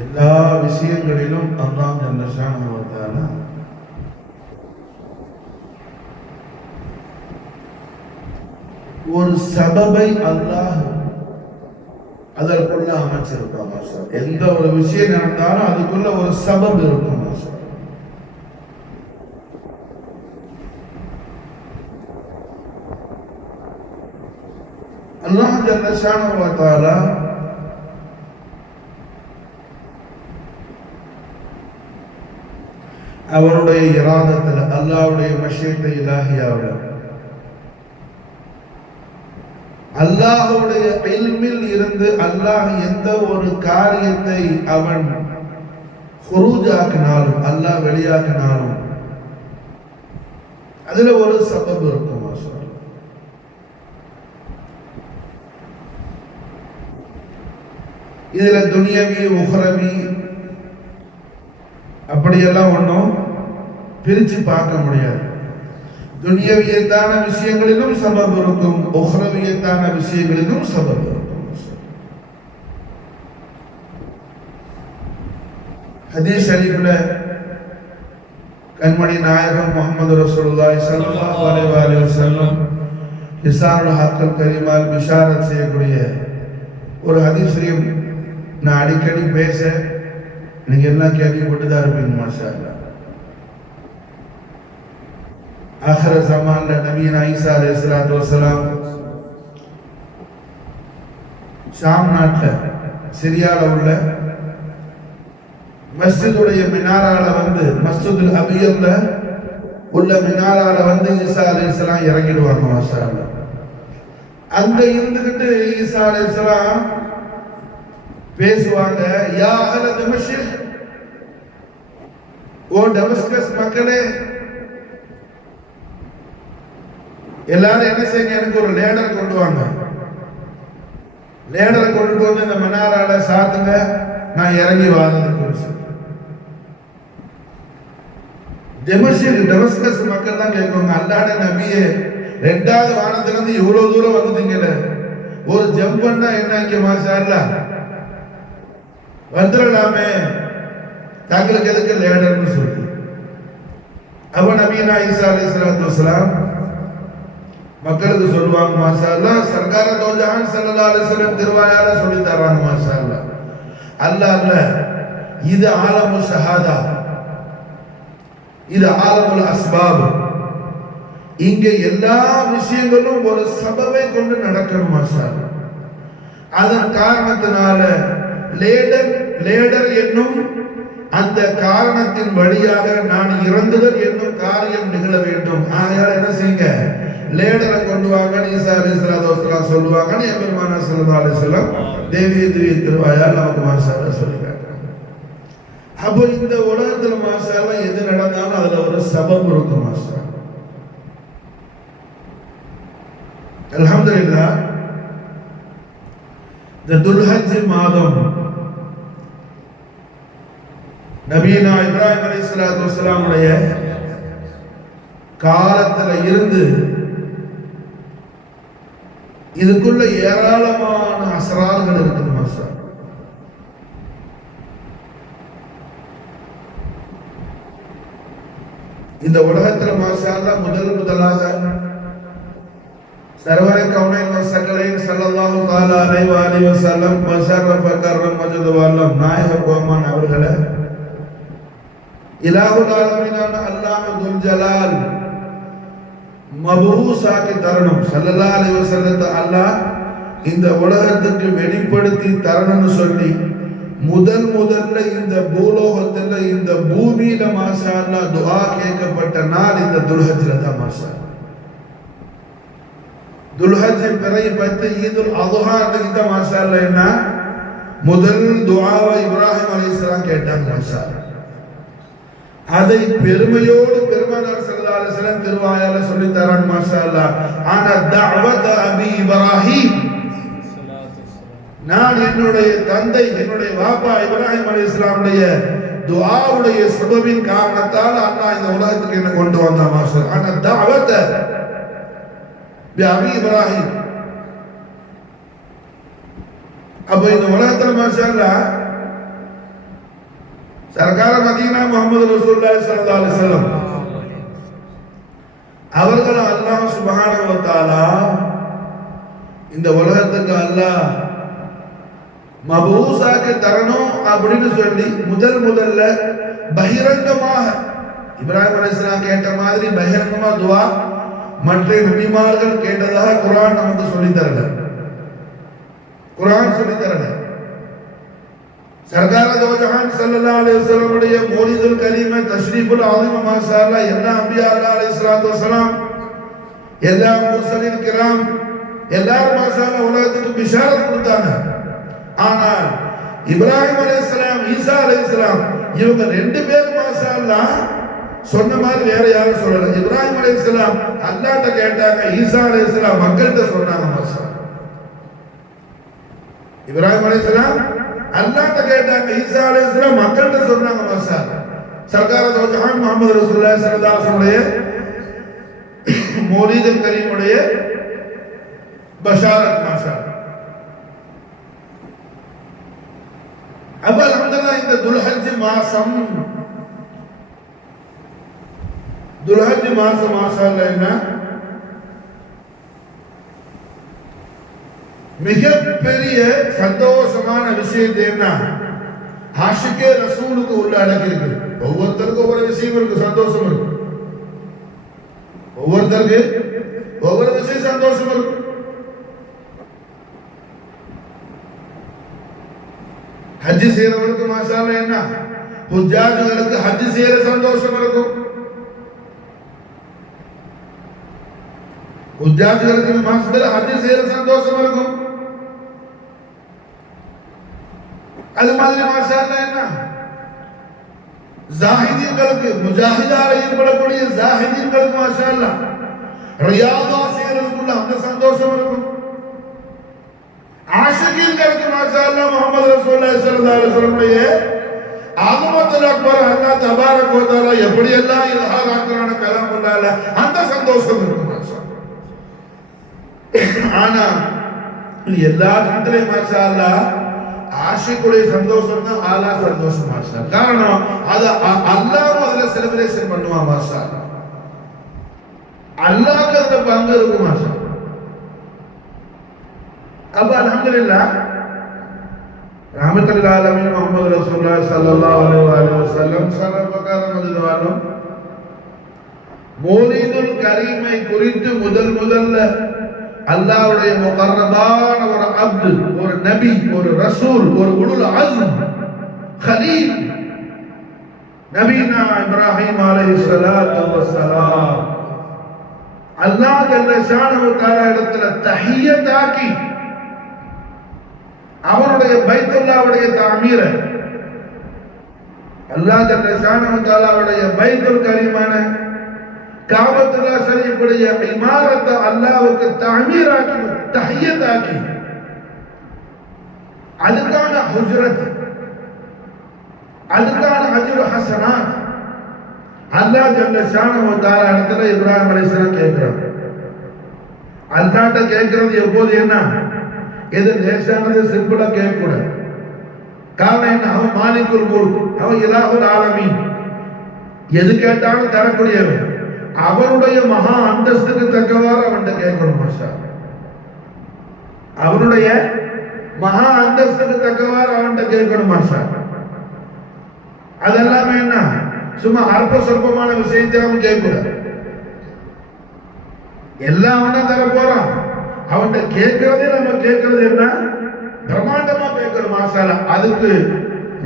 எல்லா விஷயங்களிலும் அல்லாஹ் ஜல்ல ஷானஹு வ தஆலா ஒரு சபபை அல்லாஹ் அதற்குள்ள அமைச்சிருப்பாங்க. எந்த ஒரு விஷயம் நடந்தாலும் அதுக்குள்ள ஒரு சபப் இருக்கும். அல்லாஹ் ஜல்ல ஷானஹு வ தஆலா அவருடைய இராதத்தில் அல்லாஹ்வுடைய மஷியத்தை இலாஹியாவில் அல்லாஹ்வுடைய இல்மில் இருந்து அல்லாஹ் எந்த ஒரு காரியத்தை அவன் ஹுரூஜாக்கினாலும் அல்லாஹ் வெளியாக்கினாலும் அதுல ஒரு சபப் இருக்கும். இதுல துனியவி உஹ்ரவி அப்படியெல்லாம் ஒன்றும் பிரிச்சு பார்க்க முடியாது. துனியவியத்தான விஷயங்களிலும் சபப் இருக்கும், உஹ்ரவியத்தான விஷயங்களிலும் சபப் இருக்கும். ஹதீஸ் ஷரீஃப்ல கண்மணி நாயகம் முஹம்மது ரசூலுல்லாஹி ஸல்லல்லாஹு அலைஹி வஸல்லம் லிசானுல் ஹக்கல் கரீமால் பிஷாரத் செய்யக்கூடிய ஒரு ஹதீஸ் ஷரீஃப் நான் அடிக்கடி பேச நீங்க எல்லாம் கேள்விப்பட்டு தான் இருப்பீங்க. மாஷா அல்லாஹ். ஆகிர ஜமான்ல நபியனா ஈசா அலைஹிஸ்ஸலாத்து வஸலாம் ஷாம் நாட்டில் சிரியால உள்ள மஸ்ஜிதுடைய மினாரால வந்து மஸ்ஜிதுல் அபியல்ல உள்ள மினாரால வந்து ஈசா அலைஹிஸ்ஸலாம் இறங்கிடுவாங்க. மாஷா அல்லாஹ். அங்க இருந்துகிட்டு ஈசா அலைஹிஸ்ஸலாம் பேசுவாங்க. யா அஹ்ல தமஸ்க், ஓ டமஸ்கஸ் மக்களே, எல்லாரும் என்ன செய்யுங்க, எனக்கு ஒரு லேடர் கொண்டு வாங்க. லேடரை கொண்டுட்டு வந்து இந்த மனாரால சாத்துங்க, நான் இறங்கி வாரதுக்கு. டமஸ்கஸ் மக்கள் தான் கேட்பாங்க, அல்லாஹ் நபியே, 2வது வானத்துல இருந்து இவ்வளவு தூரம் வந்துட்டீங்கல, ஒரு ஜம்ப் பண்ணா என்ன இங்க மாஷா அல்லாஹ் வந்துடலாமே, தங்களுக்கு எதுக்கு லேடர்னு சொல்லி. அப்ப நபியனா ஈசா அலைஹிஸ்ஸலாத்து வஸலாம் மக்களுக்கு சொல்லுவாங்க. மாஷா அல்லாஹ் சர்கார தோ ஜஹான் ஸல்லல்லாஹு அலைஹி வஸல்லம் திருவாயால சொல்லி தர்றாங்க. மாஷா அல்லாஹ். அல்லாஹ் அல்ல, இது ஆலமு ஷஹாதா, இது ஆலமுல் அஸ்பாப். இங்க எல்லா விஷயங்களும் ஒரு சபவை கொண்டு நடக்கணும். மாஷா அல்லாஹ். அதன் காரணத்தினால லேடர் என்னும் அந்த காரணத்தின் வழியாக நான் இறந்துதல் என்னும் காரியம் நிகழ வேண்டும். ஆகையால் என்ன செய்யுங்க, லேடரை கொண்டு வாங்க ஈசா அலைஹிஸ்ஸலாத்து வஸலாம் சொல்லுவாங்க. எம்பெருமானார் ஸல்லல்லாஹு அலைஹி வஸல்லம் தேவிய திருவாயால் நமக்கு மாஷா அல்லாஹ் சொல்லிட்டாங்க. அப்போ இந்த உலகத்துல மாஷா அல்லாஹ் எது நடந்தாலும் அதுல ஒரு சபப் இருக்கும். மாஷா அல்ஹம்துலில்லாஹ். இந்த துல்ஹஜ் மாதம் நபியனா இப்ராஹிம் அலைஹிஸ்ஸலாத்து வஸலாமுடைய காலத்துல இருந்து இதுக்குள்ள ஏராளமான அஸ்ரார்கள் இருக்குது. மாஷா இந்த உலகத்துல மாஷா அல்லாஹ் முதலாக சர்வரை கௌனைன் வஸகலைன் ஸல்லல்லாஹு தஆலா அலைஹி வஸல்லம் வஸரஃப கர்ரம் மஜ்து வல்லம் நாயக கோமான் அவர்களை இலாஹுல் ஆலமீனான அல்லாஹ் துல் ஜலால் மபூசாக்கி தரணும். ஸல்லல்லாஹு அலைஹி வஸல்லத்தை அல்லாஹ் இந்த உலகத்துக்கு வெளிப்படுத்தி தரணும்னு சொல்லி முதல்ல இந்த பூலோகத்துல இந்த பூமியில மாஷா அல்லாஹ் துஆ கேட்கப்பட்ட நாள் இந்த துல்ஹஜ்ல தான். மாஷா துல்ஹஜ் பிறை பத்து ஈதுல் அத்ஹா அன்னைக்கு மாஷா அல்லாஹ் என்ன முதல் துஆவை இப்ராஹிம் அலைஹிஸ்ஸலாம் கேட்டாங்க. மாஷா அதை பெருமையோடு பெருமானார் ஸல்லல்லாஹு அலைஹி வஸல்லம் திருவாயால சொல்லி தரான். மாஷா அல்லாஹ். ஆனா தஅவத அபி இப்ராஹிம், நான் என்னுடைய தந்தை என்னுடைய வாப்பா இப்ராஹிம் அலைஹிஸ்ஸலாமுடைய துஆவுடைய சபபின் காரணத்தால் அல்லாஹ் இந்த உலகத்துக்கு என்ன கொண்டு வந்தான். மாஷா ஆனா தஅவத பி அபி இப்ராஹிம். அப்ப இந்த உலகத்துல மாஷா அல்லாஹ் சர்கார மதீனா முஹம்மது ரசூலுல்லாஹி ஸல்லல்லாஹு அலைஹி வஸல்லம் அவர்கள் அல்லாஹ் சுப்ஹானஹு வ தஆலா இந்த உலகத்துக்கு அல்லாஹ் மபூசாக்கு தரணும் அப்படின்னு சொல்லி முதல்ல பகிரங்கமாக இப்ராஹிம் அலைஹிஸ்ஸலாம் கேட்ட மாதிரி பகிரங்கமா துஆ மற்ற நபிமார்கள் கேட்டதாக குர்ஆன் நமக்கு சொல்லி தரல. குர்ஆன் சொல்லி தரல. சர்கார தோ ஜஹான் ஸல்லல்லாஹு அலைஹி வஸல்லம் உடைய மௌலிதுல் கரீம் தஷ்ரீஃபுல் ஆஸிம் மாஷா அல்லாஹ் எல்லா அன்பியா அலைஹிஸ்ஸலாத்து வஸலாம் எல்லா முர்சலீன் கிராம் எல்லாரும் மாஷா அல்லாஹ் உலகத்துக்கு பிஷாரத் கொடுத்தாங்க. ஆனால் இப்ராஹிம் அலைஹிஸ்ஸலாம் ஈசா அலைஹிஸ்ஸலாம் இவங்க ரெண்டு பேரும் மாஷா அல்லாஹ் சொன்ன மாதிரி வேற யாரும் சொல்லல. இப்ராஹிம் அலைஹிஸ்ஸலாம் அல்லாஹ்ட்ட கேட்டாங்க, ஈசா அலைஹிஸ்ஸலாம் மக்கள்கிட்ட சொன்னாங்க. மாஷா இப்ராஹிம் அலைஹிஸ்ஸலாம் அல்லாஹ்ட்ட கேட்டாங்க, ஈசா அலைஹிஸ்ஸலாம் மக்கள்கிட்ட சொன்னாங்க. மாஷா சர்க்கார் தோஜஹான் முஹம்மது ரசூலுல்லாஹி ஸல்லல்லாஹு அலைஹி வஸல்லம் மௌலிதுல் கரீமுடைய பஷாரத் மாஷா. அப்ப அல்ஹம்துலில்லாஹ் இந்த துல்ஹஜ் மாசம் மாஷா அல்லாஹ் என்ன மிகப்பெரிய சந்தோஷமான விஷயத்தை என்ன ஆஷிகே ரசூலுக்கு உள்ள அடக்கி இருக்கு. ஒவ்வொருத்தருக்கும் ஒவ்வொரு விஷயம் இருக்கு, சந்தோஷம் இருக்கு. ஒவ்வொருத்தருக்கு ஒவ்வொரு விஷயம் சந்தோஷம் இருக்கு. ஹஜ் செய்யறவங்களுக்கு மாஷா அல்லாஹ் என்ன ஹுஜ்ஜாஜுகளுக்கு ஹஜ் செய்யற சந்தோஷம் இருக்கும். ஹுஜ்ஜாஜுகளுக்கு மாசத்துல ஹஜ் செய்யற சந்தோஷம் இருக்கும். அது மாதிரி மாஷா அல்லாஹ் என்ன ஜாஹிதீன்களுக்கு முஜாஹிதால ஈடுபடக்கூடிய ஜாஹிதீன்களுக்கு மாஷா அல்லாஹ் ரியாதா செய்யறதுக்குள்ள அந்த சந்தோஷம் இருக்கும். ஆஷிகீன்களுக்கு மாஷா அல்லாஹ் முஹம்மது ரசூலுல்லாஹி ஸல்லல்லாஹு அலைஹி வஸல்லம் ஆகமத்துல் அக்பர் அல்லாஹ் தபாரக வ தஆலா எப்படி எல்லாம் இல்ஹார் ஆக்குறான கலாமுல்லாஹ் அந்த சந்தோஷம் இருக்கும் மாஷா அல்லாஹ். ஆனா எல்லா இடத்துலயும் மாஷா அல்லாஹ் ஆஷிக்குடைய சந்தோஷம் தான் ஆலா சந்தோஷம் மாஷா. காரணம் அது அல்லாஹ் அதுல செலிப்ரேஷன் பண்ணுவான் மாஷா. அல்லாஹ்க்கு அதுல பங்கு இருக்கு மாஷா. அப்ப அல்ஹம்துலில்லாஹ் ரஹ்மத்துல் ஆலமீன் முஹம்மது ரசூலுல்லாஹி ஸல்லல்லாஹு அலைஹி வஸல்லம் சல்லல்லாஹு மௌலிதுல் கரீமை குறித்து முதல்ல அல்லாஹ்வுடைய முகர்ரபான ஒரு அப்து, ஒரு நபி, ஒரு ரசூல், ஒரு உலுல் அஸ்ம் கலீல் நபீனா இப்ராஹிம் அலைஹிஸ்ஸலாத்து வஸ்ஸலாம் அல்லாஹ் ஜல்ல ஷானஹு வ தஆலா இடத்துல தஹியத் ஆக்கி அவருடைய பைத்துல்லாஹ்வுடைய தஅமீர அல்லாஹ் ஜல்ல ஷானஹு வ தஆலாவுடைய பைத்துல் கரீமான காபத்துல்லாஹ் ஷரீஃபுடைய இமாரத்தை அல்லாஹ்வுக்கு தஅமீர் ஆக்கி தஹியத் ஆக்கி அதுக்கான ஹுஜ்ரத், அதுக்கான அஜ்ரு ஹஸனாத் அல்லாஹ் ஜல்ல ஷானஹு வ தஆலா இடத்துல இப்ராஹிம் அலைஹிஸ்ஸலாம் கேட்கிறாங்க. அல்லாஹ்ட்ட கேட்கிறது எப்போது என்ன எது லேசானது சிம்பிளா கேட்கக்கூடாது. காரணம் என்ன, அவன் மாலிகுல் முல்க், அவன் இலாஹுல் ஆலமீன், எது கேட்டாலும் தரக்கூடியவன். அவனுடைய மகா அந்தஸ்துக்கு தக்கவாறு அவன்கிட்ட கேட்கணும் மாஷா. அவனுடைய மகா அந்தஸ்துக்கு தக்கவாறு அவன்கிட்ட கேட்கணும் மாஷா. அதெல்லாமே என்ன சும்மா அற்ப சொற்பமான விஷயத்தை அவன் கேட்கக்கூடாது. எல்லாம் அவன் தர போறான். அவன்கிட்ட கேட்கறதே நம்ம கேட்கறது என்ன பிரம்மாண்டமா கேட்கணும் மாஷா. அதுக்கு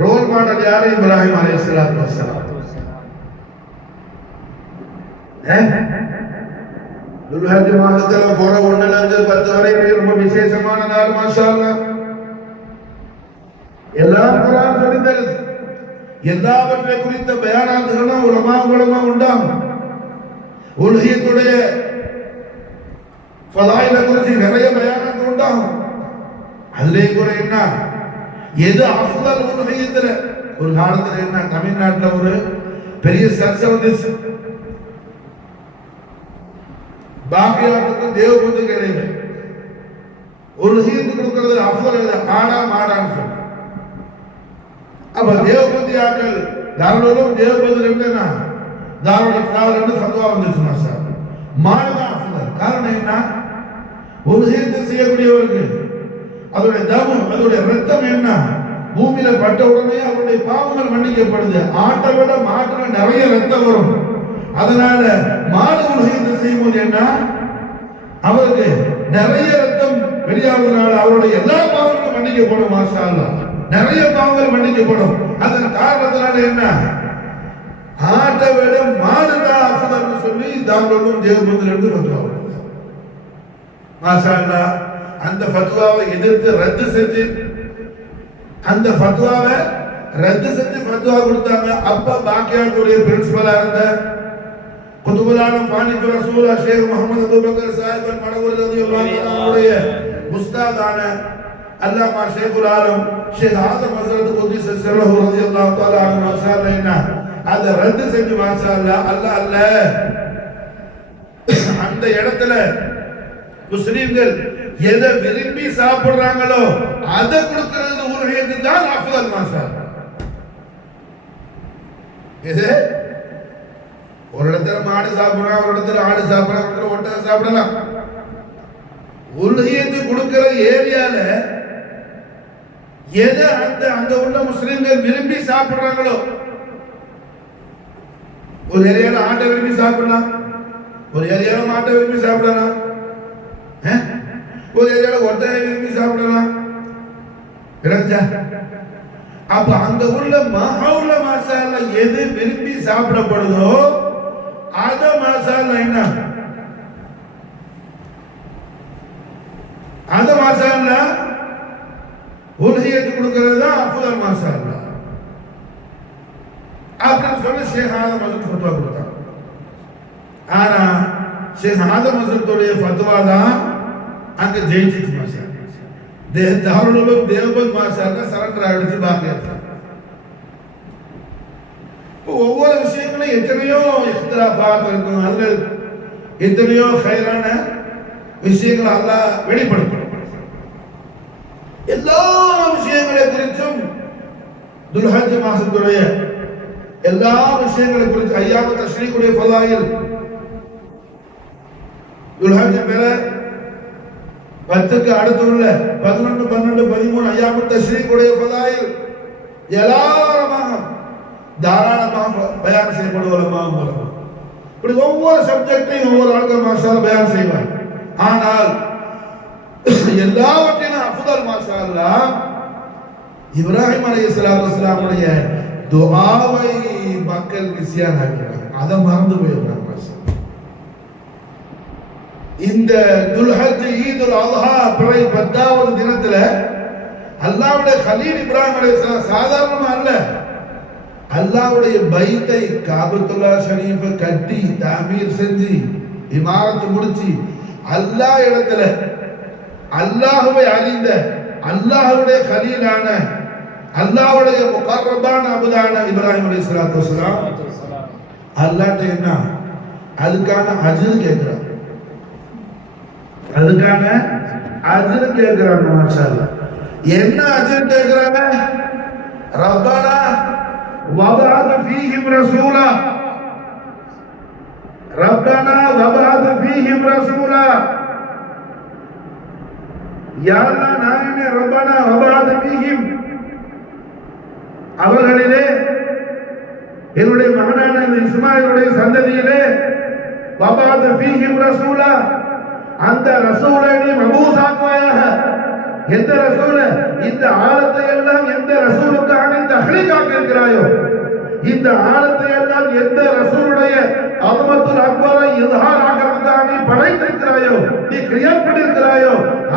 ரோல் மாடல் யாரு? இப்ராஹிம் அலைஹிஸ்ஸலாத்து வஸ்ஸலாம். துல்ஹஜ் மாசத்துல போற 1 ல இருந்து 10 வரை ரொம்ப விசேஷமான நாள் மாஷா அல்லாஹ். எல்லா குர்ஆன் சொல்லுது, எல்லாவற்றை குறித்த பயானாத்துகளும் உலமா உண்டாகும். உல்ஹியத்துடைய ஃபலாயில குறித்து நிறைய பயானாத்து உண்டாகும். அதிலே கூட என்ன எது அஃதல் உல்ஹியத்துல ஒரு காலத்துல என்ன தமிழ்நாட்டுல ஒரு பெரிய சர்ச்சை வந்துச்சு. பாக்கியாத்துக்கும் தேவபந்துக்கு இடையில உல்ஹியத்து கொடுக்கிறது அஃதல் ஆடா மாடான்னு சொல்லி. அப்ப தேவபந்தி ஆக்கள் தாராளம் தேவபந்தில இருந்தேன்னா தாராள இஃப்தார் என்று ஃபத்வா வந்துச்சு மாஷா. மாடுதான் அஃதல். காரணம் என்ன, உல்ஹியத்து செய்யக்கூடியவருக்கு அதோட தமம், அதோட ரத்தம் என்ன பூமியில பட்ட உடனே அவருடைய பாவங்கள் மன்னிக்கப்படுது. ஆட்டை விட மாட்டுல நிறைய ரத்தம் வரும். அதனால மாடு உல்ஹியத்து செய்யும் போது என்ன அவருக்கு நிறைய ரத்தம் வெளியாகுறதுனால அவருடைய எல்லா பாவங்களும் மன்னிக்கப்படும் மாஷா அல்லாஹ். நிறைய பாவங்கள் மன்னிக்கப்படும். அதன் காரணத்தினால என்ன ஆட்டை விட மாடு தான் அஃதல்னு சொல்லி தாராளம் தேவபந்தில இருந்து ஃபத்வா மாஷா அல்லாஹ். அந்த ஃபத்வாவை எதிர்த்து ரத்து செஞ்சு அந்த ஃபத்வாவை ரத்து செஞ்சு ஃபத்வா கொடுத்தாங்க. அப்ப பாக்கியாத்துடைய பிரின்சிபலா இருந்த குதுபுல் ஃபானிக் ரசூல் ஷேக் முஹம்மது அபூபக்கர் சாஹிப் மடவூர் ரலியல்லாஹு அன்ஹுடைய உஸ்தாதான அல்லாமா ஷேகுல் ஆலம் ஷேக் ஆதம் ஹஸரத் குத்ஸ ஸர்ரஹு ரலியல்லாஹு தஆலா அன்ஹு மாஷா அல்லாஹ் அதை ரத்து செஞ்சு மாஷா அல்லாஹ் அல்ல அந்த இடத்துல முஸ்லிம்கள் எதை விரும்பி சாப்பிடுறாங்களோ அதை கொடுக்கிறது உலகத்துக்கு தான் அஃதல் மாஷா அல்லாஹ். இது ஒரு இடத்துல மாடு சாப்பிடலாம், ஒரு இடத்துல ஆடு சாப்பிடலாம், ஒரு இடத்துல ஒட்டகம் சாப்பிடலாம். உலகியத்து கொடுக்கிற ஏரியால எதை அங்க உள்ள முஸ்லிம்கள் விரும்பி சாப்பிடுறாங்களோ, ஒரு ஏரியால ஆட்டை விரும்பி சாப்பிடலாம், ஒரு ஏரியால மாட்டை விரும்பி சாப்பிடலாம், ஒரு ஏரியால ஒட்டகை விரும்பி சாப்பிடலாம். அப்ப அங்க உள்ள மஹவுல மசாலா எது விரும்பி சாப்பிடப்படுதோ அத மசாலா என்ன, அந்த மசாலா உலகியத்து கொடுக்கிறது தான் அஃதல் மசாலா அப்படின்னு சொல்லி ஷேக் ஆதம் ஹஸரத் ஃபத்வா கொடுத்தாங்க. ஆனா ஷேக் ஆதம் ஹஸரத்துடைய ஃபத்வா தான் அங்க ஜெயிச்சிச்சு. மசாலா தாருல் உலூம் தேவபந்த் மசாலா சரண்டர் ஆயிடுச்சு பாக்கியா. ஒவ்வொரு விஷயங்களும் எத்தனையோ இஃப்திலாஃபாத் இருக்கும், அதுல எத்தனையோ ஹைரான விஷயங்களை அல்லாஹ் வெளிப்படுத்தும். எல்லா விஷயங்களை குறித்தும் துல்ஹஜ் மாசத்துடைய எல்லா விஷயங்களை குறித்து ஐயாம தஷ்ரீக்குடைய ஃபலாயில் துல்ஹஜ் மேல 10க்கு அடுத்து உள்ள 11, 12, 13 ஐயாம தஷ்ரீக்குடைய ஃபலாயில் தாராளமாக பயான் செய்யப்படுவலமா மூலமா இப்படி ஒவ்வொரு சப்ஜெக்டையும் ஒவ்வொரு ஆட்கள் மாஷா பயான் செய்வார். ஆனால் எல்லாவற்றிலும் அஃதல் மாஷா அல்லாஹ் இப்ராஹிம் அலைஹிஸ்ஸலாத்து வஸ்ஸலாமுடைய துஆவை மக்கள் நிஸ்யான் ஆக்கிறாங்க, அதை மறந்து போயிடுறாங்க. இந்த துல்ஹஜ் ஈதுல் அல்ஹா பிறை 10வது தினத்துல அல்லாஹ்வுடைய கலீல் இப்ராஹிம் அலைஹிஸ்ஸலாம் சாதாரணமா அல்ல, அல்லாஹ்வுடைய பைத்தை காபத்துல்லா ஷரீஃபை கட்டி தாமீர் செஞ்சு இமாரத்து முடிச்சு அல்லாஹ் இடத்துல அல்லாஹ்வை அறிந்த அல்லாஹ்வுடைய கலீலான அல்லாஹ்வுடைய முகர்ரபான அபுதான இப்ராஹிம் அலைஹிஸ்ஸலாத்து வஸ்ஸலாம் அல்லாஹ்ட்ட என்ன அதுக்கான அஜ்ர் கேட்கிறாங்க, அதுக்கான அஜ்ர் கேட்கிறாங்க. மாஷா அல்லாஹ் என்ன அஜ்ர் கேட்கிறாங்க? ரப்பனா வபஅத் ஃபீஹிம் ரசூலா, ரப்பனா வபஅத் ஃபீஹிம் ரசூலா, யா அல்லாஹ் நாயனே ரப்பனா வபஅத் ஃபீஹிம் அவர்களிலே என்னுடைய மகனான இஸ்மாயிலுடைய சந்ததியிலே வபஅத் ஃபீஹிம் ரசூலா அந்த ரசூலை நீ மபூசாக்குவாயாக. எந்த ரசூல இந்த ஆலத்தை எல்லாம் எந்த ரசூலுக்காக நீ தஹ்லீகாக்கி இருக்கிறாயோ, இந்த ஆலத்தை எல்லாம் எந்த ரசூலுடைய அஸமத்துல் அக்பரை இஸ்ஹார் ஆகிறதுக்காக நீ படைத்திருக்கிறாயோ, நீ கிரியேட் பண்ணியிருக்கிறாயோ,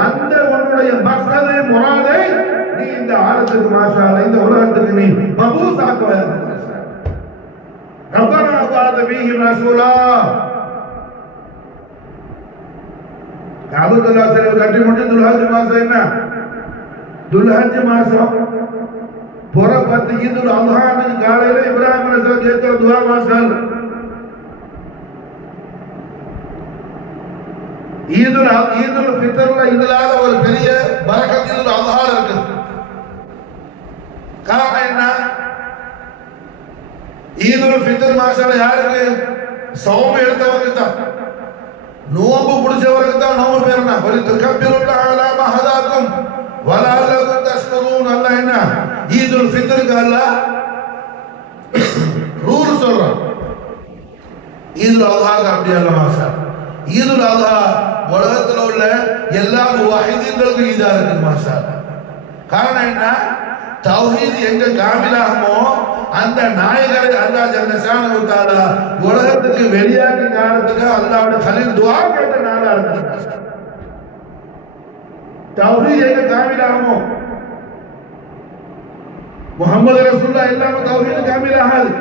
அந்த உன்னுடைய மக்சதை முராதை நீ இந்த ஆலத்துக்கு மாஷா அல்லாஹ் இந்த உலகத்துக்கு நீ மபூசாக்குவாயாக. ரப்பனா வபஅத் ஃபீஹிம் ரசூலா காபத்துல்லா ஷரீஃப் கட்டி முடிஞ்சு துல்ஹஜ் மாசம் என்ன, துல்ஹஜ் மாசம் புற 10 ஈதுல் அல்ஹா அன்னைக்கு காலையில இப்ராஹிம் அலைஹிஸ்ஸலாம் கேட்கிற துஆ மாஷால் ஈதுல் ஃபித்ர்ல இல்லாத ஒரு பெரிய பரக்கத் ஈதுல் அல்ஹா இருக்கு. காரணம் என்ன? ஈதுல் ஃபித்ர் மாஷால் யாருக்கு? சௌம் எடுத்தவங்க தான், நோம்பு பிடிச்சவருக்கு தான் நோம்பு பேருனா ஒரு தக்கபிருல்லாஹ் அலா மா ஹதாக்கும் வலஅல்லகும் தஷ்குரூன். அல்லாஹ் என்ன ஈதுல் ஃபித்ருக்கு அல்லாஹ் ரூல் சொல்றான். ஈதுல் அல்ஹாக்கு அப்படி அல்ல மாஷா. ஈதுல் அல்ஹா உலகத்துல உள்ள எல்லா முவஹிதீன்களுக்கும் ஈதா இருக்கு மாஷா. காரணம் என்ன? தௌஹீத் எங்க காமிலாகுமோ அந்த நாயகரை அல்லாஹ் ஜல்ல ஷானஹு தஆலா உலகத்துக்கு வெளியாக்கி காரணத்துக்கு அல்லாஹ்வுடைய கலீல் துஆ கேட்ட நாளா இருக்கு. தௌஹீத் எங்க காமிலாகுமோ முஹம்மது ரசூலுல்லாஹ் இல்லாம தௌஹீத் காமிலாகாது,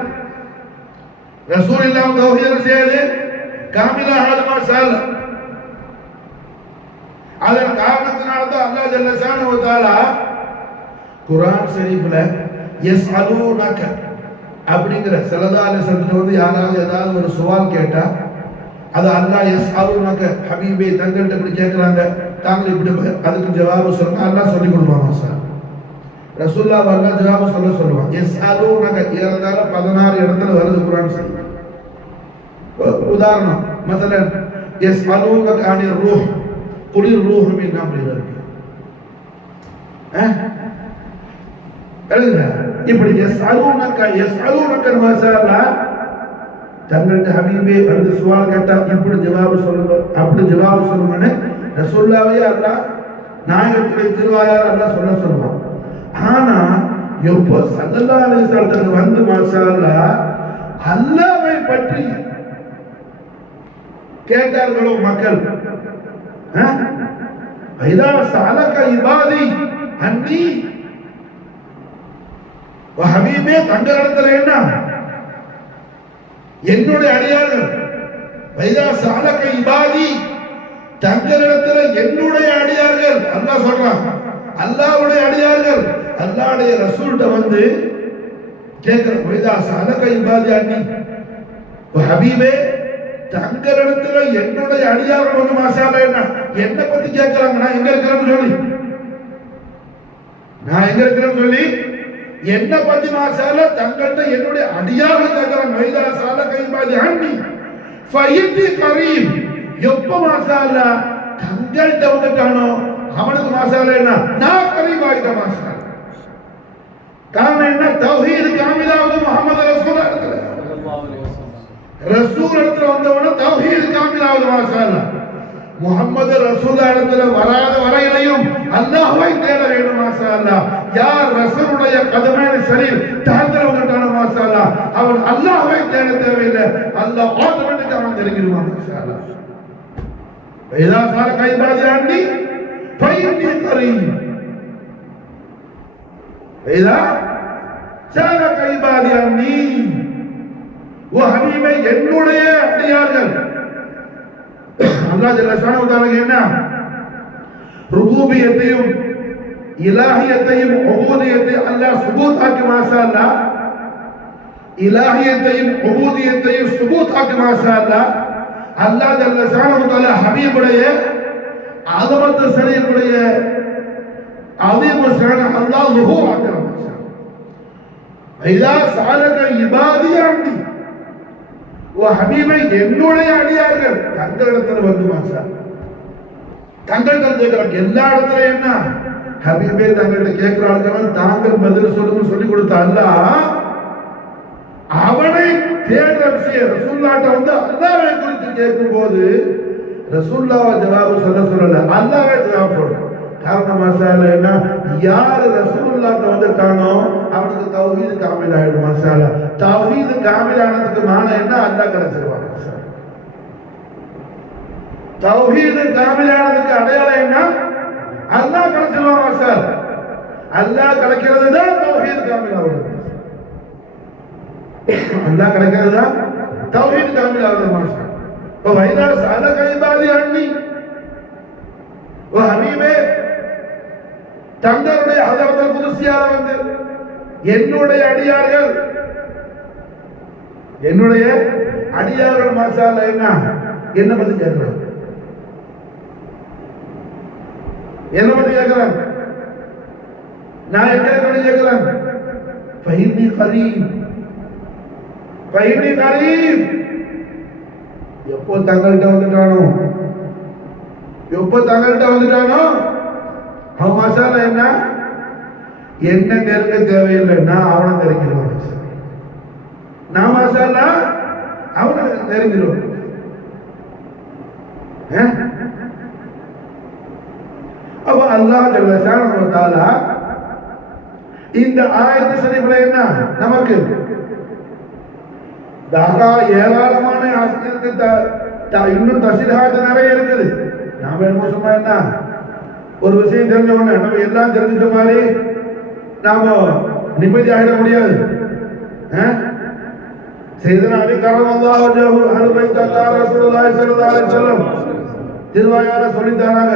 ரசூல் இல்லாம தௌஹீத் செய்யாது காமிலாகாது மாஷா அல்லாஹ். அதன் காரணத்தினால தான் அல்லாஹ் ஜல்ல ஷானஹு தஆலா குர்ஆன் ஷரீஃப்ல யஸ்அலூனக அப்படிங்கிற ஸல்லல்லாஹு அலைஹி வஸல்லம் வந்து யாராவது ஏதாவது ஒரு சவால் கேட்டா அது அல்லாஹ் யஸ்அலுனக ஹபீபே தங்கள்கிட்ட இப்படி கேட்குறாங்க, தாங்கள் இப்படி அதுக்கு ஜவாபு சொல்லுங்க, அல்லாஹ் சொல்லி கொடுப்பாங்க சார். ரசூலுல்லாஹ் அல்லாஹ் ஜவாபு சொல்லுவாங்க. யஸ்அலுனக ஏறதால 16 இடத்துல வருது குர்ஆன் சொல்லி. உதாரணம் மஸலன் யஸ்அலுனக அனிர் ரூஹ் குலிர் ரூஹ் மின் அம்ரி ரப்பி. இப்படி யஸ்அலுனக மஸலா தங்கள்கிட்ட ஹபீபே வந்து சவால் கேட்டா இப்படி ஜவாபு சொல்லுங்க, அப்படி ஜவாபு சொல்லுங்கன்னு ரசூலுல்லாஹ்வே அல்லாஹ் நாயகத்துடைய திருவாயார் அல்லாஹ் சொல்லுவான். ஆனா எப்போ ஸல்லல்லாஹு அலைஹி வஸல்லம் வந்து மாஷா அல்லாஹ் அல்லாஹ்வை பற்றி கேட்டார்களோ மக்கள், ஐதா சஅலக இபாதி அன்னி ஹபீபே தங்களிடத்துல என்ன என்னுடைய அடியார்கள், வைதா சஅலக இபாதி தங்களிடத்துல என்னுடைய அடியார்கள் அல்லாஹ் சொல்றான், அல்லாஹ்வுடைய அடியார்கள் அல்லாஹ்வுடைய ரசூல்கிட்ட வந்து கேட்கிற வைதா சஅலக இபாதி அன்னி ஹபீபே தங்களிடத்துல என்னுடைய அடியார்கள் வந்து மாஷாஅல்லாஹ் என்ன பத்தி கேட்கிறாங்க, நான் எங்க இருக்கிறேன்னு சொல்லி என்ன பத்தி மாஷாஅல்லாஹ் தங்கள்கிட்ட என்னுடைய அடியார்கள் கேட்கிறாங்க. வைதா சஅலக இபாதி அன்னி ஃபஇன்னி கரீம். எப்ப மாஷாஅல்லாஹ் தங்கள்கிட்ட வந்துட்டானோ அவனுக்கு மாஷாஅல்லாஹ் என்ன நான் கரீம் ஆயிட்டேன் மாஷாஅல்லாஹ். காரணம் என்ன, தௌஹீத் காமிலாவது முஹம்மது ரசூலுல்லாஹ் ரசூல் இடத்துல வந்தவன தௌஹீத் காமிலாவது மாஷாஅல்லாஹ். முஹம்மது ரசூலுல்லாஹ் இடத்துல வராத வரையிலையும் அல்லாஹ்வை தேட வேண்டும் மாஷாஅல்லாஹ். யார் ரசூலுடைய கதமேனி ஷரீஃப் தாழ்த்தல வந்துட்டானோ மாஷாஅல்லாஹ் அவன் அல்லாஹ்வை தேட தேவையில்லை, அல்லாஹ் ஆட்டோமேட்டிக்கா அவன் தெரிஞ்சிருவான் மாஷாஅல்லாஹ். வைதா சஅலக இபாதி அன்னி ஃபஇன்னி கரீம். வைதா சஅலக இபாதி அன்னி ஓ ஹபீபே என்னுடைய அடியார்கள். அல்லாஹ் ஜல்ல ஷானஹு வ தஆலா என்ன ருபூபியத்தையும் இலாஹியத்தையும் உபூதியத்தையும் அல்லாஹ் சுபூத் ஆக்கி மாஷாஅல்லாஹ், இலாஹியத்தையும் உபூதியத்தையும் சுபூத் ஆக்கி மாஷாஅல்லாஹ். அல்லாஹ் ஜல்ல ஷானஹு வ தஆலா ஹபீபுடைய ஆதமத்து ஷரீஃபுடைய அதீமு ஷான அல்லாஹ் லுஹூர் ஆக்குறான் மாஷாஅல்லாஹ். வைதா சஅலக இபாதி அன்னி ஓ ஹபீபே என்னுடைய அடியார்கள் தங்களிடத்துல வந்து மாஷாஅல்லாஹ் தங்கள்கிட்ட கேட்கிறாங்க. எல்லா இடத்துல என்ன ஹபீபே தங்கள்கிட்ட கேட்கிறார்கள், தாங்கள் பதில் சொல்லுங்க சொல்லி கொடுத்த அல்லாஹ் அவனை தேடுற விஷயம் ரசூலுல்லாஹ்ட்ட வந்து அல்லாஹ்வை குறித்து கேட்கும் போது ரசூலுல்லாஹ் ஜவாபு சொல்லல, அல்லாஹ்வே ஜவாப் சொல்றான். காரணம் மாஷாஅல்லாஹ் என்ன, யார் ரசூலுல்லாஹ்ட்ட வந்துட்டானோ அவனுக்கு தௌஹீத் காமில் ஆயிடும் மாஷாஅல்லாஹ். தௌஹீத் காமில் ஆனதுக்கு மான என்ன, அல்லாஹ் கிடைச்சிருவான் மாஷாஅல்லாஹ். தௌஹீத் காமில் ஆனதுக்கு அடையாளம் என்ன, அல்லாஹ் கிடைச்சிருவான் மாஷாஅல்லாஹ். அல்லாஹ் கிடைக்கிறது தான் தௌஹீத் காமில் ஆகுது. அல்லாஹ் கிடைக்கிறது தான் தௌஹீத் காமில் ஆகுது மாஷாஅல்லாஹ். இப்போ வைதா சஅலக இபாதி அன்னி ஓ ஹபீபே தங்களுடைய ஹதரத்துல் குத்ஸியால வந்து என்னுடைய அடியார்கள் மாஷாஅல்லாஹ் என்ன பத்தி கேட்கிறாங்க, என்ன பத்தி கேட்கிறாங்க, நான் எங்க கேட்கிறேன், ஃபஇன்னி கரீம். எப்போ தங்கள்கிட்ட வந்துட்டானோ அவன் மாஷாஅல்லாஹ் என்ன நெருங்க தேவையில்லை, நான் அவனை நெருங்கிடுவான். நான் மாஷாஅல்லாஹ் அவனை நெருங்கிடுவான். அப்ப அல்லாஹ் ஜல்ல ஷானஹு வ தஆலா இந்த ஆயத்து ஷரீஃப்ல என்ன நமக்கு ஏராளமான ஆசிரியருக்கு இன்னும் தஸ்ரீஹாத் நிறைய இருக்குது. நாம என்ன சும்மா என்ன ஒரு விஷயம் தெரிஞ்ச உடனே நம்ம எல்லாம் தெரிஞ்சுட்ட மாதிரி நாம நிம்மதி ஆகிட முடியாது. சையதுனா அலி கர்ரமல்லாஹு வஜஹு அஹ்லு பைத் ரசூலுல்லாஹி ஸல்லல்லாஹு அலைஹி வஸல்லம் திருவாயால சொல்லி தராங்க.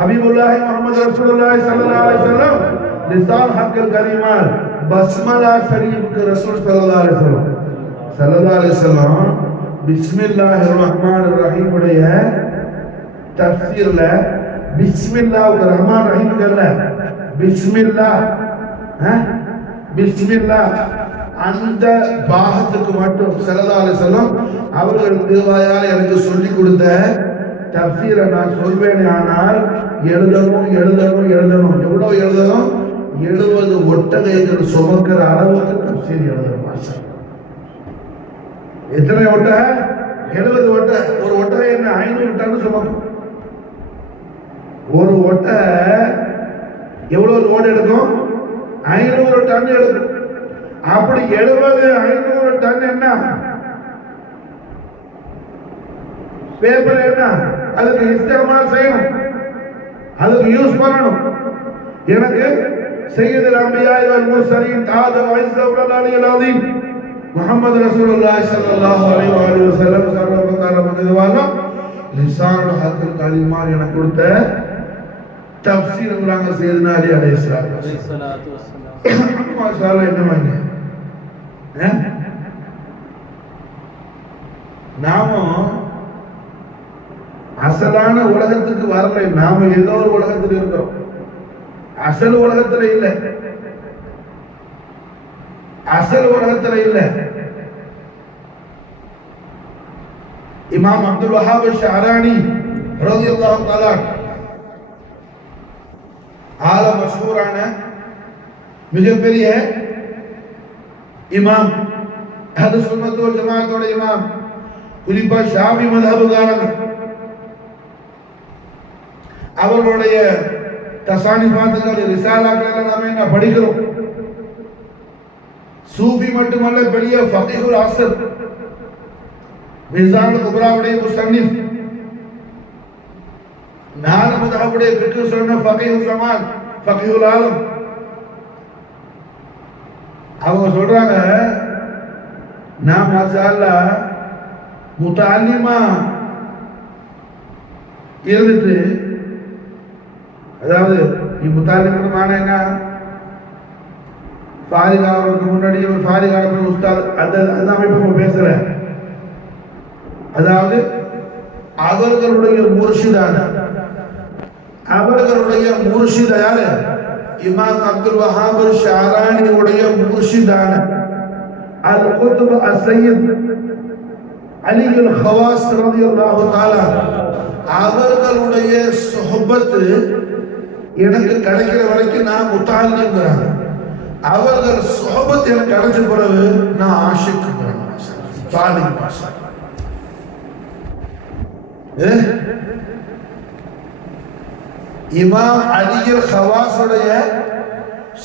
ஹபீபுல்லாஹி முஹம்மது ரசூலுல்லாஹி ஸல்லல்லாஹு அலைஹி வஸல்லம் லிசான் ஹக்கல் கரீமான் பஸ்மலா ஷரீஃப்க்கு ரசூல் ஸல்லல்லாஹு அலைஹி வஸல்லம் பிஸ்மில்லாஹிர் ரஹ்மானிர் ரஹீம் உடைய தஃசீர்ல பிஸ்மில்லாஹ் ரஹ்மான் ரஹீம் இல்ல பிஸ்மில்லாஹ் அந்த பாகத்துக்கு மட்டும் ஸல்லல்லாஹு அலைஹி வஸல்லம் அவர்கள் திருவாயால் எனக்கு சொல்லிக் கொடுத்த தஃசீரை நான் சொல்வேனே, ஆனால் எழுதணும் எவ்வளவு எழுதணும்? 70 ஒட்டகைகள் சுமக்கிற அளவுக்கு தஃசீர் எழுதணும். எத்தனை ஒட்டகை? 70 ஒட்டகை. ஒரு ஒட்டகை என்ன 500 டன் சுமக்கும். ஒரு ஒட்டகை எவ்வளவு லோடு எடுக்கும்? 500 டன் எடுக்கும். அப்படி 500 டன் என்ன பேப்பர் என்ன, அதுக்கு இஸ்திமால் செய்யணும், அதுக்கு யூஸ் பண்ணணும். எனக்கு சையதுல் அன்பியா வல் முர்சலீன் தாஜ் வைஸல் அலில் அஸீம் முஹம்மது ரசூலுல்லாஹி ஸல்லல்லாஹு அலைஹி வஸல்லம் சர்வகால மனிதவால லிசானுல் ஹக்கில் கலிமா எனக்கு கொடுத்த தஃசீர் உலங்க சையதுனா அலி அலைஹிஸ்ஸலாத்து வஸலாம். மாஷாஅல்லாஹ் என்னமாங்க நாம அசலான உலகத்துக்கு வரல. நாம ஏதோ ஒரு உலகத்தில் இருக்கிறோம், அசல் உலகத்துல இல்ல. இமாம் அப்துல் வஹாப் ஷஅரானி ரலியல்லாஹு தஆலா ஆல மஷ்ஹூரான மிகப்பெரிய இமாம், அஹ்லுஸ் சுன்னத் வல் ஜமாஅத்தோட இமாம், குறிப்பா ஷாஃபி மذஹபுகாரங்க. அவர்களுடைய தசானிபாத்துகள் ரிசாலாக்கள் எல்லாம் நாம என்ன படிக்கிறோம். சூஃபி மட்டுமல்ல, பெரிய ஃபகீஹுல் அஸ்ர், மிஸானுல் குப்ராவுடைய முஸன்னிஃப், 4 மذஹபுடைய ஃபிக்ஹ் சொன்ன ஃபகீஹுல் ஸமான், ஃபகீஹுல் ஆலம். அவங்க சொல்றாங்க, நான் மாஷாஅல்லாஹ் முத்தஅல்லிமா இருந்துட்டு, அதாவது முத்தாலிமுக்கு மானா என்ன, ஃபாரிக் ஆகிறதுக்கு முன்னாடி ஒரு ஃபாரிக் ஆகிற உஸ்தாத், அதுதான் இப்ப பேசுறேன். அதாவது அவர்களுடைய முர்ஷித யாரு? இமாம் அப்துல் வஹாப் ஷஅரானி உடைய முர்ஷிதான அல் குத்ப் அஸ்-சய்யித் அலி அல் ஹவாஸ் ரலியல்லாஹு தஆலா அவர்களுடைய சுஹபத் எனக்கு கிடைக்கிற வரைக்கும் நான் முத்தாலிம்ங்கறாங்க. அவர்கள் சுஹபத் எனக்கு கிடைச்ச பிறகு நான் ஆஷிக்ங்கறாங்க. சாலிம் பாஷா இமாம் அலி அல் ஹவாஸ் உடைய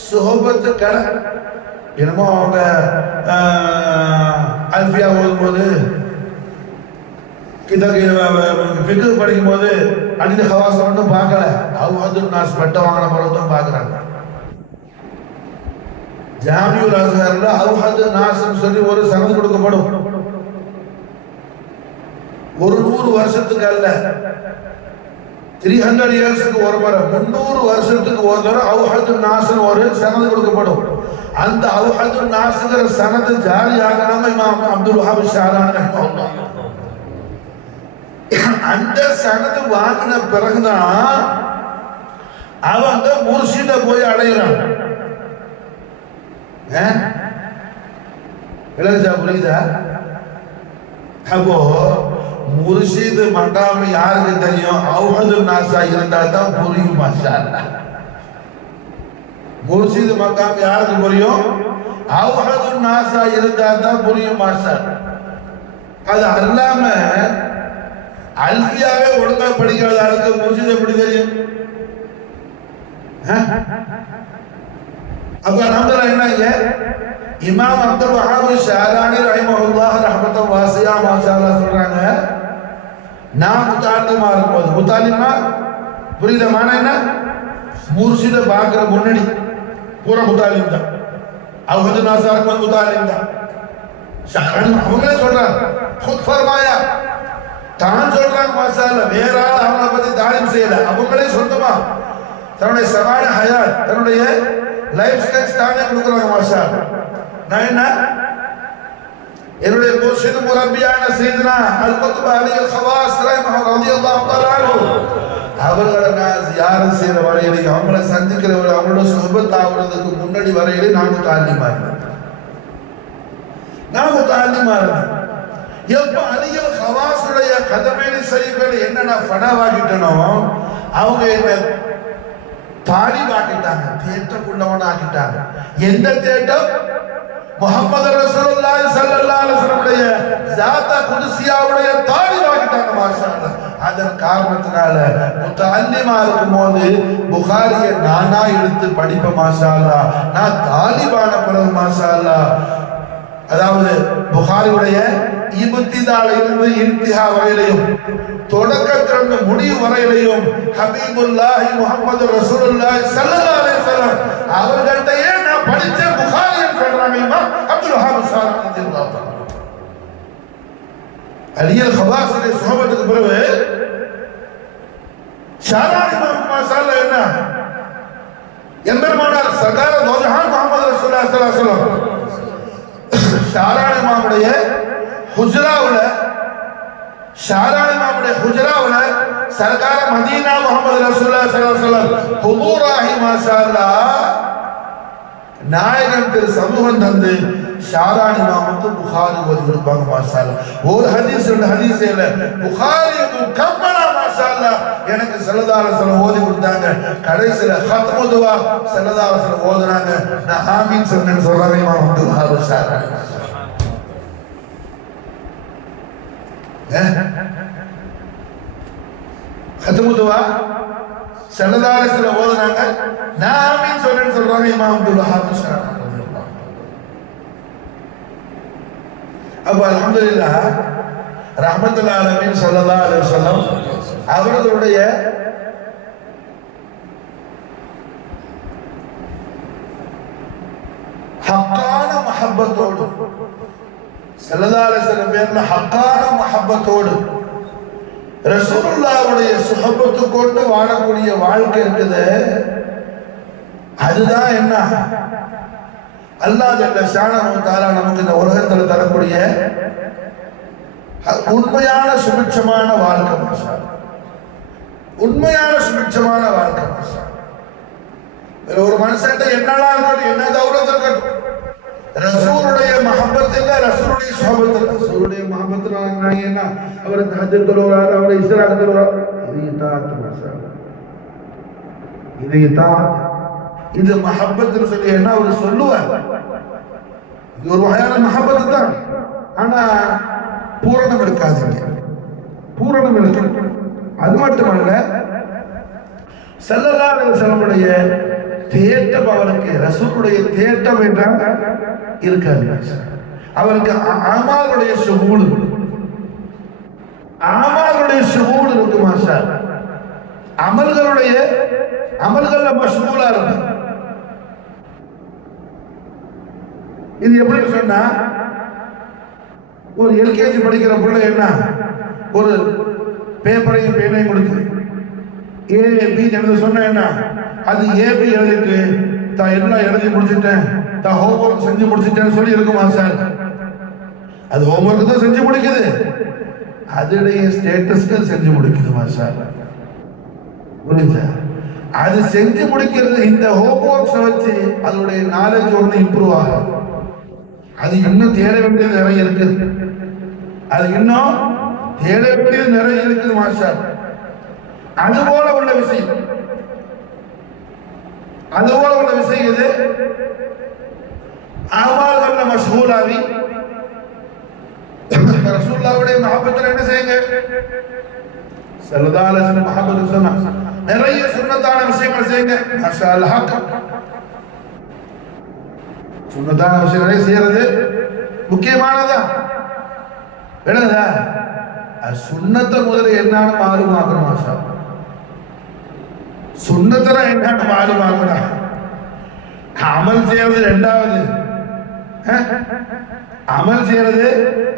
சுஹபத் என்னமோ அவங்க அல்ஃபியா ஓதும்போது ஃபிக்ஹ் படிக்கும் போது அலி ஹவாஸ் மட்டும் பார்க்கல, அவங்க நாஸ் பட்டம் வாங்கின பிறகுதான் பார்க்குறாங்க. ஜாமியுல் அஸ்ஹர்ல அவுஹது நாஸ்னு சொல்லி ஒரு சனது கொடுக்கப்படும். ஒரு 100 வருஷத்துக்கு அல்ல, 300 இயர்ஸ்க்கு ஒரு முறை, 300 வருஷத்துக்கு ஒரு தடவை அவுஹது நாஸ்னு ஒரு சனது கொடுக்கப்படும். அந்த அவுஹது நாஸ்ங்கிற சனது ஜாரி ஆகணும் இமாம் அப்துல் வஹாப் ஷஅரானி ரஹ்மத்துல்லாஹ். அந்த சனது வாங்கின பிறகுதான் அவங்க முர்ஷித போய் அடைகிறாங்க. புரியுதா? அப்போ முர்ஷித் மகாம் யாருக்கு தெரியும்? அவுஹது நாஸா இருந்தா தான் புரியும். மாஷாஅல்லாஹ், முர்ஷித் மகாம் யாருக்கு புரியும்? அவுஹது நாஸா இருந்தா தான் புரியும். மாஷாஅல்லாஹ், அது அல்லாம அல்ஃபியாவே ஒழுங்கா படிக்காத ஆளுக்கு முர்ஷித் எப்படி தெரியும்? அப்ப அல்ஹம்துலில்லாஹ் என்னங்க, இமாம் அப்துல் வஹாப் ஷஅரானி ரஹிமஹுல்லாஹ் ரஹ்மத்தன் வாசியா மாஷாஅல்லாஹ் சொல்றாங்க, நான் முத்தாலிமா இருக்கும்போது, முத்தாலிமா புரியுத மானா என்ன? முர்ஷித பார்க்கிற முன்னாடி பூரா முத்தாலிம் தான். அவுஹது நாஸா இருக்கும்போது முத்தாலிம் தான். ஷஅரானி அவங்களே சொல்றாங்க, खुद फरमाया தான் சொல்றாங்க. மாஷாஅல்லாஹ், வேற ஆள் அவங்கள பத்தி தாலிம் செய்யல, அவங்களே சொந்தமா தன்னுடைய சவான ஹயாத், தன்னுடைய லைஃப் ஸ்கெட்ச் தானே கொடுக்குறாங்க மாஷா. நான் என்ன என்னுடைய முர்ஷித் முரப்பியான சையதுனா அல்-குத்ப அலி அல்-ஹவாஸ் ரலியல்லாஹு தஆலா அன்ஹு அவர்களை நான் ஜியாரத் செய்யற வரையிலே, அவங்கள சந்திக்கிற வரை, அவங்களோட சுஹபத் ஆகுறதுக்கு முன்னாடி வரையிலே நான் முத்தஅல்லிமா இருந்தேன். எப்ப அலி அல்-ஹவாஸுடைய கதமேனி ஷரீஃபில் என்ன நான் ஃபனாவாகிட்டனோ, அவங்க என்ன தாலிபாக்கிட்டாங்க, தேட்டக்குள்ளவன ஆக்கிட்டாங்க. எந்த தேட்டம்? முஹம்மது ரசூலுல்லாஹி ஸல்லல்லாஹு அலைஹி வஸல்லம் ஸாத்த குத்ஸியாவுடைய தாலிபாக்கிட்டாங்க மாஷாஅல்லாஹ். அதன் காரணத்தினால முத்தஅல்லிமா இருக்கும்போது புகாரியை நானா எடுத்து படிப்பேன் மாஷாஅல்லாஹ். நான் தாலிபான பிறகு மாஷாஅல்லாஹ், அதாவது புகாரியுடைய இப்திதால இருந்து இன்திஹா வரையிலையும், தொடக்கத்திலிருந்து முடிவு வரையிலையும் ஹபீபுல்லாஹி முஹம்மது ரசூலுல்லாஹி ஸல்லல்லாஹு அலைஹி வஸல்லம் அவர்கள்ட்டயே நான் படிச்ச புகாரின்னு சொல்றாங்க இமாம் அப்துல் வஹாப் ஸாரா ரலியல்லாஹு தஆலா. அலி அல்-ஹவாஸுடைய சுஹபத்துக்கு பிறகு ஷாரா இமாம் மாஷாஅல்லாஹ் என்ன எம்பெருமானார் சர்கார் தோஜஹான் முஹம்மது ரசூலுல்லாஹி ஸல்லல்லாஹு அலைஹி வஸல்லம் ஷாரா இமாமுடைய ஹுஜ்ராவுல, ஷாரா இமாமுடைய ஹுஜ்ராவுல சர்கார மதீனா முஹம்மது ரசூலுல்லாஹி ஸல்லல்லாஹு அலைஹி வஸல்லம் ஹுதூராஹி மாஷாஅல்லாஹ் நாயகம் திரு சமூகம் தந்து ஷாரா இமாமுக்கு புகாரி ஓதி கொடுப்பாங்க மாஷாஅல்லாஹ். ஒரு ஹதீஸ் ரெண்டு ஹதீஸ் இல்ல, புகாரி முகம்மலா மாஷாஅல்லாஹ் எனக்கு ஸல்லல்லாஹு அலைஹி வஸல்லம் ஓதி கொடுத்தாங்க. கடைசில ഖത്മு துஆ ஸல்லல்லாஹு அலைஹி வஸல்லம் ஓதுனாங்க. நான் ஆமீன் சொன்னேன்னு சொல்றாங்க இமாம் அப்துல் வஹாப் ஷாரா. ഖത്മு துஆ ஸல்லல்லாஹு அலைஹி வஸல்லம் ஓதுனாங்க. நான் ஆமீன் சொன்னேன்னு சொல்றாங்க இமாம் அப்துல் வஹாப் ஷாரா. அப்ப அல்ஹம்துலில்லாஹ் ரஹ்மத்துல் ஆலமீன் ஸல்லல்லாஹு அலைஹி வஸல்லம் அவர்களுடைய ஹக்கான மஹப்பத்தோடு, ஸல்லல்லாஹு அலைஹி வஸல்லம் பேர்ல ஹக்கான மஹப்பத்தோடு ரசூலுல்லாஹ்வுடைய சுஹபத்து கொண்டு வாழக்கூடிய வாழ்க்கை இருக்குது. அதுதான் என்ன அல்லாஹ் ஜல்ல ஷானஹு தஆலா நமக்கு இந்த உலகத்துல தரக்கூடிய உண்மையான சுபிட்சமான வாழ்க்கை மாஷாஅல்லாஹ். உண்மையான சுபிட்சமான வாழ்க்கை மாஷாஅல்லாஹ். ஒரு மனுஷன்ட்ட என்னெல்லாம் இருக்கட்டும், என்ன தௌலத் இருக்கட்டும், ரசூலுடைய மஹப்பத் இல்ல, ரசூலுடைய சுஹபத் இல்ல. ரசூலுடைய மஹப்பத் நான் என்ன, அவர் தஹஜ்ஜுத் தொழுவார், அவர் இஸ்ராக் தொழுவார், இது இதாஅத் மாஷாஅல்லாஹ். இது இதாஅத், இது மஹப்பத்னு சொல்லி என்ன அவர் சொல்லுவார். இது ஒரு வகையான மஹப்பத் தான், ஆனா பூரணம் இருக்காதுங்க, பூரணம் இருக்கு. அது மட்டுமல்ல, ஸல்லல்லாஹு அலைஹி வஸல்லமுடைய தேட்டம் அவருக்கு, ரசூலுடைய தேட்டம் என்றால் இருக்காது. அவருக்கு அமாலுடைய ஷுகூல், அமாலுடைய ஷுகூல் இருக்கு மாஷாஅல்லாஹ். அமல்கள்ல மஷ்கூலா இருக்கும். இது எப்படி சொன்னா, ஒரு எல்கேஜி படிக்கிற பிள்ளை என்ன, ஒரு பேப்பரையும் பேனையும் கொடுத்து ஏபி எழுத சொன்ன என்ன, அது ஏபி எழுதிட்டு தான் எல்லாம் எழுதி முடிச்சுட்டேன், தான் ஹோம்ஒர்க் செஞ்சு முடிச்சுட்டேன்னு சொல்லி இருக்குமா சார்? அது ஹோம்ஒர்க் தான் செஞ்சு முடிக்குது, அதோடைய ஸ்டேட்டஸ்க்கு செஞ்சு முடிக்குதுமா சார்? புரியுதா? அது செஞ்சு முடிக்கிறது, இந்த ஹோம்ஒர்க்ஸை வச்சு அதோடைய நாலேஜ் ஒன்று இம்ப்ரூவ் ஆகும். அது இன்னும் தேட வேண்டியது நிறைய இருக்குது, அது இன்னும் தேட வேண்டியது நிறைய இருக்குது மாஸ்டர். அதுபோல உள்ள விஷயம், அதுபோல உள்ள விஷயம் இது. அமால்கள்ல மஷ்கூலாவி ரசூலுல்லாஹ்வுடைய மஹப்பத்துல என்ன செய்யுங்க, ஸல்லல்லாஹு அலைஹி வஸல்லம் மஹப்பத் சொன்னா நிறைய சுன்னத்தான விஷயங்கள் செய்யுங்க. மாஷா அல்லாஹ், சுன்னத்தான விஷயம் நிறைய செய்யறது முக்கியமானதா விளங்குதா? சுன்னத்தை முதல்ல என்னன்னு மாலுமாக்கணும். மாஷா சுன்னத்தை என்னன்னு மாலுமாக்கணும். அமல் செய்யறது ரெண்டாவது, அமல் செய்யறது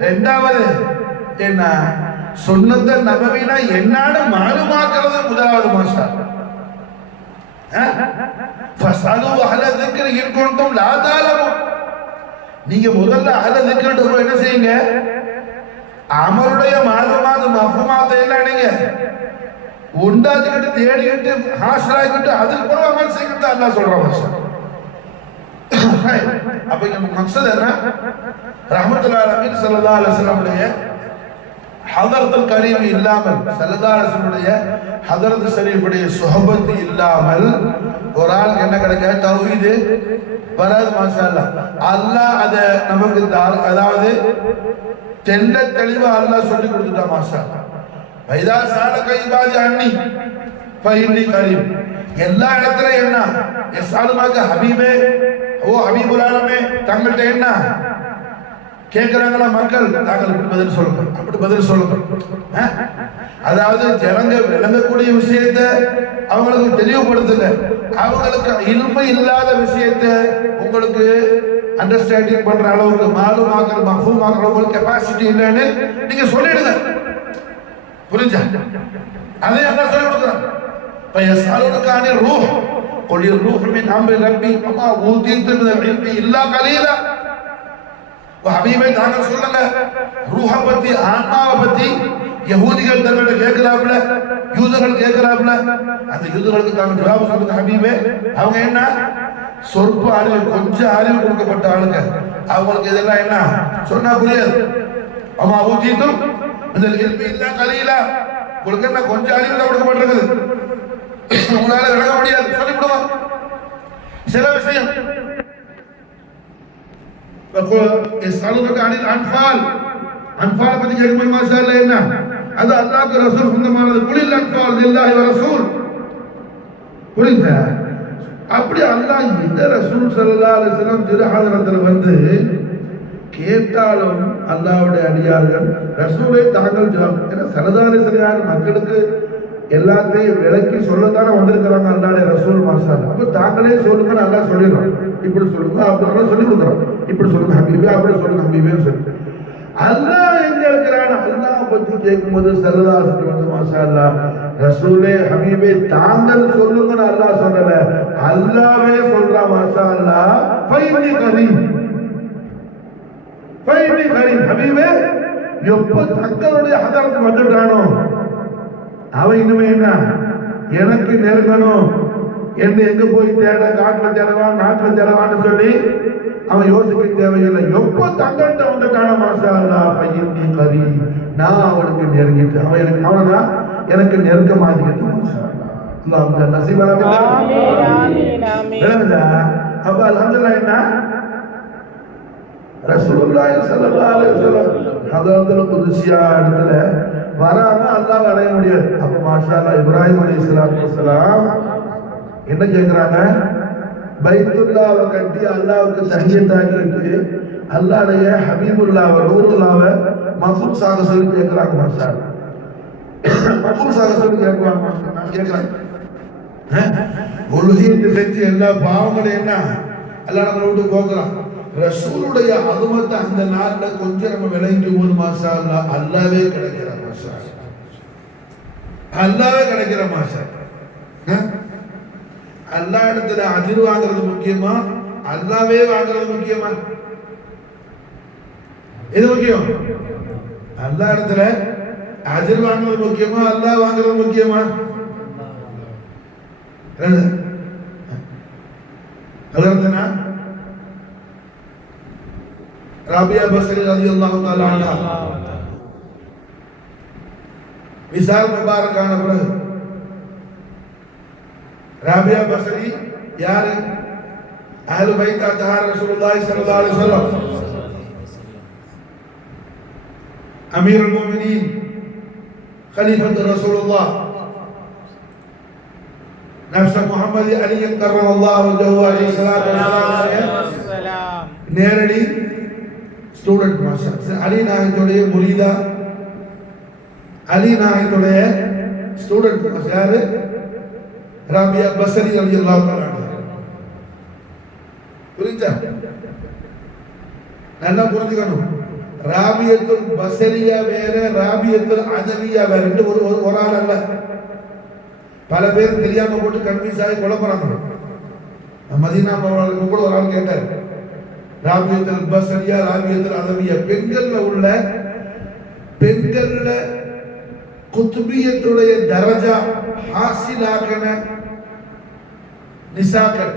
ரெண்டாவது. என்ன சுன்னத்தை நபவினா என்னன்னு மாலுமாக்குறது முதலாவது. மாஷா ஃபஸ்அலு அஹ்ல ذிக்ரி இன் குன்தும் லா தஅலமூன். நீங்க முதல்ல அஹ்ல ذிக்ரிட்ட போய் என்ன செய்யுங்க, அமருடைய மாலுமாத் மஃஹூமாத் எல்லாம் நீங்க உண்டாக்கிட்டு தேடிக்கிட்டு ஹாஸ்ராக்கிட்டு அதுக்கு பிறகு அமல் செய்யறது அல்லாஹ் சொல்றான். அப்ப இங்க மக்சத் என்ன, ரஹ்மத்துல்லாஹி அலைஹி ஸல்லல்லாஹு அலைஹி வஸல்லம் ஹதரத்துல் கரீம் இல்லாமல், ஸல்லல்லாஹு அலைஹி வஸல்லம் ஹதரத் ஷரீஃபுடைய சுஹபத் இல்லாமல் ஒரு ஆளுக்கு என்ன கிடைக்காது, தௌஹீது வராது. மாஷா அல்லாஹ். அல்லாஹ் அத நமக்கு அதாவது தெல்ல தெளிவா அல்லாஹ் சொல்லி கொடுத்துட்டா. மாஷா அல்லாஹ். வைதா சாலக இபாதி அன்னி ஃபஇன்னி கரீம். எல்லா இடத்துலயும் என்ன, யஸ்அலுக ஹபீபே, ஓ ஹபீபுல் ஆலமே, தங்கள்கிட்ட என்ன கேட்கிறாங்களா மக்கள், தாங்கள் இப்படி பதில் சொல்லுங்க, அப்படி பதில் சொல்லுங்க. அதாவது ஜனங்க விளங்கக்கூடிய விஷயத்தை அவங்களுக்கு தெளிவுபடுத்துங்க. அவங்களுக்கு இல்மை இல்லாத விஷயத்தை உங்களுக்கு அண்டர்ஸ்டாண்டிங் பண்ற அளவுக்கு மாலுமாக்குற மஃபூமாக்குற உங்களுக்கு கெபாசிட்டி இல்லைன்னு நீங்க சொல்லிடுங்க. புரிஞ்சா? அதை என்ன சொல்லி கொடுக்குறாங்க, فَيَسْأَلُونَكَ عَنِ الرُّوحِ قُلِ الرُّوحُ مِنْ أَمْرِ رَبِّي وَمَا أُوتِيتُم مِنَ الْعِلْمِ إِلَّا قَلِيلًا. ஹபீபே தாங்கள் சொல்லுங்க, ரூஹ பத்தி, ஆன்மாவை பத்தி யஹூதிகள் தங்கள்கிட்ட கேட்கிறாப்புல, யூதர்கள் கேட்கிறாப்புல. அந்த யூதர்களுக்கு தாங்க ஜவாப் சொல்லுங்க ஹபீபே. அவங்க என்ன சொற்ப அறிவு, கொஞ்சம் அறிவு கொடுக்கப்பட்ட ஆளுங்க. அவங்களுக்கு இதெல்லாம் என்ன சொன்னா புரியாது. அம்மா ஊத்திட்டும் இந்த இல்மி இல்லா கலீலா, உங்களுக்கு என்ன கொஞ்சம் அறிவு தான் கொடுக்கப்பட்டிருக்குது, உங்களால விளங்க முடியாது, சொல்லிவிடுவோம். சில விஷயம் அன்பால் பத்தி கேட்கும்போது மாஷா அல்லாஹ் என்ன, அது அல்லாஹ்வுக்கு ரசூல் சொந்தமானது. குலில் அன்பால் லில்லாஹி வ ரசூல். புரியுதா? அப்படி அல்லாஹ் இந்த ரசூல் ஸல்லல்லாஹு அலைஹி வஸல்லம் திருஹாதரத்துல வந்து கேட்டாலும் அல்லாஹ்வுடைய அடியார்கள் ரசூலை தாங்கள் ஜவாப். ஏன்னா ஸல்லல்லாஹு அலைஹி வஸல்லம் மக்களுக்கு எல்லாத்தையும் விளக்கி சொல்லத்தானே வந்திருக்கிறாங்க அல்லாஹ்வுடைய ரசூல். மாஷா அல்லாஹ். அப்ப தாங்களே சொல்லுங்கன்னு அல்லாஹ் சொல்லிடுறோம். இப்படி சொல்லுங்க, அப்படி சொல்லி கொடுக்குறோம். இப்படி சொல்லுங்க ஹபீபே, அப்படி சொல்லுங்க ஹபீபே சொல்லி. அல்லாஹ் எங்க இருக்கிறான், அல்லாஹ் பத்தி கேட்கும்போது ஸல்லல்லாஹு அலைஹி வஸல்லம் வந்து மாஷா அல்லாஹ் ரசூலே ஹபீபே தாங்கள் சொல்லுங்கன்னு அல்லாஹ் சொல்லல, அல்லாஹ்வே சொல்றான். மாஷா அல்லாஹ். ஃபைனி கரீம், ஃபைனி கரீம். ஹபீபே எப்போ தங்களுடைய ஹதரத்துக்கு வந்துட்டானோ அவன் இனிமே என்ன எனக்கு நெருங்கணும், என்ன எங்க போய் தேட, காட்டுல தேடவான், நாட்டுல தேடவான்னு சொல்லி அவன் யோசிக்க தேவையில்லை. எப்போ தங்கள்கிட்ட வந்துட்டான மாஷா அல்லாஹ் ஃபைனி கரீம், நான் அவனுக்கு நெருங்கிட்டு, அவன் எனக்கு அவனதான் எனக்கு நெருக்கமாகிட்டு. மாஷா அல்லாஹ். அல்லாஹ் நசீபா. ஆமீன் ஆமீன். அப்ப அல்ஹம்துலில்லாஹ் என்ன ரசூலுல்லாஹி ஸல்லல்லாஹு அலைஹி வஸல்லம் ஹதரத்துல் குத்ஸியா இடத்துல வராம அல்லாஹ் அடைய முடியாது. அப்ப மாஷா அல்லாஹ் இப்ராஹிம் அலைஹிஸ்ஸலாத்து வஸலாம் என்ன கேக்குறாங்க, பைத்துல்லாஹ்வை கட்டி அல்லாஹ்வுக்கு தஹியத்தாக்கிட்டு அல்லாஹ்வுடைய ஹபீபுல்லாஹ்வை நூருல்லாஹ்வை மஃபூஸாக சொல்லி கேக்குறாங்க. மாஷா அல்லாஹ் மஃபூஸாக சொல்லி கேக்குவாங்க. நான் கேக்குறேன், உலகியத்தை செஞ்சு எல்லா பாவங்களையும் என்ன அல்லாஹ் நம்மளை விட்டு போக்குறான். ரசூலுடைய அதுமத்தை அந்த நாள்ல கொஞ்சம் நம்ம விளங்கும் போது மாஷா அல்லாஹ் அல்லாவே கிடைக்கிற மாஷா அல்லாவே கிடைக்கிற மாஷா. அல்லா இடத்துல அஜிர் வாங்குறது முக்கியமா, அல்லாவே வாங்குறது முக்கியமா? எது முக்கியம்? அல்லா இடத்துல அஜிர் வாங்குறது முக்கியமா, அல்லாஹ் வாங்குறது முக்கியமா? ஹதரத்னா ராபியா பஸ்ரி ரலியல்லாஹு தஆலா அன்ஹா விசால் முபாரக்கான பிறகு ராபியா பஸ்ரி யாரு? அஹ்லு பைத் அத்ஹார் ரசூலுல்லாஹி ஸல்லல்லாஹு அலைஹி வஸல்லம், அமீருல் முஃமினீன், खलीफत रसूलुल्लाह नफ्स मोहम्मद अली करमल्लाहु वजहु अलैहि सलातु वस्सलाम நேரடி ஸ்டூடண்ட் மாஷா. அலி நாயகத்துடைய முரீதா, அலி நாயகத்துடைய ஸ்டூடண்ட் மாஷா யாரு? ராபியா பஸ்ரி ரலியல்லாஹு தஆலா. புரிஞ்சா? நல்லா புரிஞ்சுக்கணும். ராபியத்துல் பஸ்ரியா வேற, ராபியத்துல் அதவியா வேற. ரெண்டு ஒரு ஆள் அல்ல. பல பேர் தெரியாம போட்டு கன்ஃபியூஸ் ஆகி குழப்பறாங்க. மதீனா போறவங்களுக்கு கூட ஒரு ஆள் கேட்டார், ராபியத்துல் பஸ்ரியா ராபியத்துல் அலவியா பெண்கள்ல குத்துபியத்துடைய தரஜா ஹாசிலாகன நிசாக்கள்,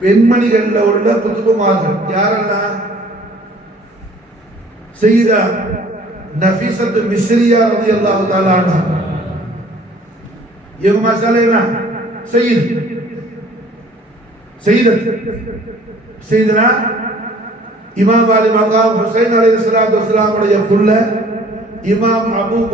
பெண்மணிகள்ல உள்ள குத்துபுமார்கள் யாரெல்லாம்? சையதா நஃபீஸத்து மிஸ்ரியா ரலியல்லாஹு தஆலா அன்ஹா. இவங்க மசாலைனா சையதனா இமாம் அலி மகாம் ஹுசைன் அலைஹிஸ்ஸலாத்து வஸ்ஸலாம் உடைய புள்ள இமாம் அபு